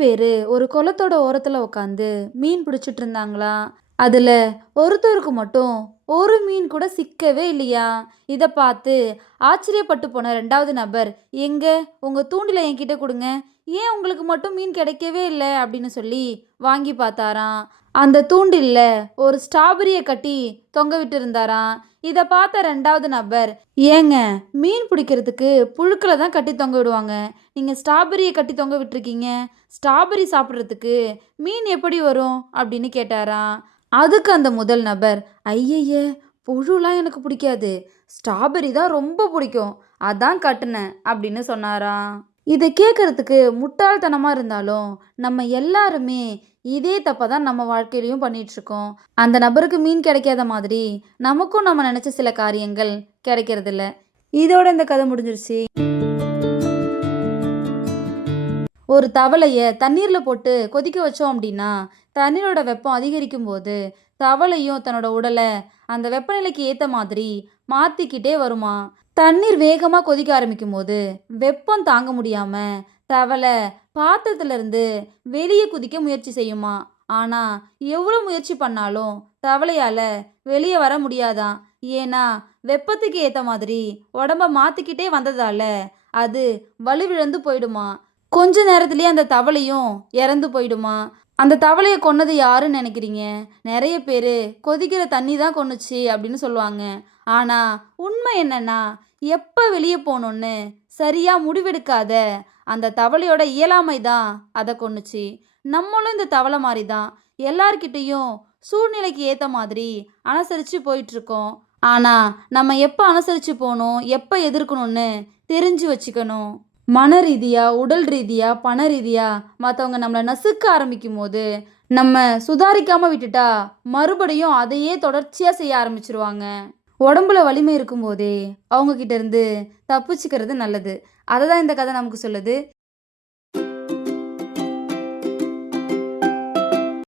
பேரு ஒரு குளத்தோட ஓரத்துல உட்காந்து மீன் பிடிச்சிட்டு இருந்தாங்களாம். அதுல ஒருத்தருக்கு மட்டும் ஒரு மீன் கூட சிக்கவே இல்லையா. இத பார்த்து ஆச்சரியப்பட்டு போன 2வது நபர், "எங்க உங்க தூண்டில என்கிட்ட குடுங்க. ஏன் உங்களுக்கு மட்டும் மீன் கிடைக்கவே இல்ல?" அப்படின்னு சொல்லி வாங்கி பார்த்தாராம். அந்த தூண்டில்ல ஒரு ஸ்ட்ராபெரிய கட்டி தொங்க விட்டிருந்தாராம். இத பார்த்த 2வது நபர், "ஏங்க மீன் பிடிக்கிறதுக்கு புழுக்கள தான் கட்டி தொங்க விடுவாங்க. நீங்க ஸ்ட்ராபெரிய கட்டி தொங்க விட்டுருக்கீங்க. ஸ்ட்ராபெர்ரி சாப்பிட்றதுக்கு மீன் எப்படி வரும்?" அப்படின்னு கேட்டாராம். அதுக்கு அந்த முதல் நபர், "ஐயைய! புழுலாம் எனக்கு பிடிக்காது. ஸ்ட்ராபெர்ரி தான் ரொம்ப பிடிக்கும். அதான் கட்டுனேன்" அப்படின்னு சொன்னாராம். இத கேட்கறதுக்கு முட்டாள்தனமா இருந்தாலும், நம்ம எல்லாருமே இதே தப்ப தான் நம்ம வாழ்க்கையிலயும் பண்ணிட்டுருக்கோம். அந்த நபருக்கு மீன் கிடைக்காத மாதிரி, நமக்கும் நம்ம நெனச்ச சில காரியங்கள் கிடைக்கிறதில்ல. இதோட இந்த கதை முடிஞ்சிருச்சு. ஒரு தவளைய தண்ணீர்ல போட்டு கொதிக்க வச்சோம் அப்படின்னா, தண்ணீரோட வெப்பம் அதிகரிக்கும்போது, தவளையும் தன்னோட உடல அந்த வெப்பநிலைக்கு ஏத்த மாதிரி மாத்திக்கிட்டே வருமாம். தண்ணீர் வேகமா கொதிக்க ஆரம்பிக்கும்போது, வெப்பம் தாங்க முடியாம தவளை பாத்திரத்துல இருந்து வெளிய குதிக்க முயற்சி செய்யுமாம். ஆனா, எவ்வளோ முயற்சி பண்ணாலும் தவளையால வெளிய வர முடியாதாம். ஏன்னா, வெப்பத்துக்கு ஏத்த மாதிரி உடம்ப மாத்திக்கிட்டே வந்ததால, அது வலுவிழந்து போயிடுமாம். கொஞ்ச நேரத்திலேயே அந்த தவளையும் இறந்து போயிடுமா. அந்த தவளைய கொன்னது யாருன்னு நினைக்கிறீங்க? நெறைய பேரு கொதிக்கிற தண்ணி தான் கொன்னுச்சு அப்படின்னு சொல்லுவாங்க. ஆனா உண்மை என்னன்னா, எப்ப வெளிய போணும்னு சரியா முடிவெடுக்காத அந்த தவளையோட இயலாமை தான் அத கொன்னுச்சு. நம்மளும் இந்த தவளை மாரி தான். எல்லார்கிட்டயும் சூழ்நிலைக்கு ஏத்த மாதிரி அனுசரிச்சு போயிட்டுருக்கோம். ஆனா நம்ம எப்ப அனுசரிச்சு போணும், எப்ப எதிர்க்கணும்னு தெரிஞ்சு வச்சுக்கணும். மன ரீதியா, உடல் ரீதியா, பண ரீதியா மத்தவங்க நம்மள நசுக்க ஆரம்பிக்கும்போது, நம்ம சுதாரிக்காம விட்டுட்டா, மறுபடியும் அதையே தொடர்ச்சியா செய்ய ஆரம்பிச்சுருவாங்க. உடம்புல வலிமை இருக்கும்போதே, அவங்க கிட்ட இருந்து தப்பிச்சுக்கிறது நல்லது. அத தான் இந்த கதை நமக்கு சொல்லுது.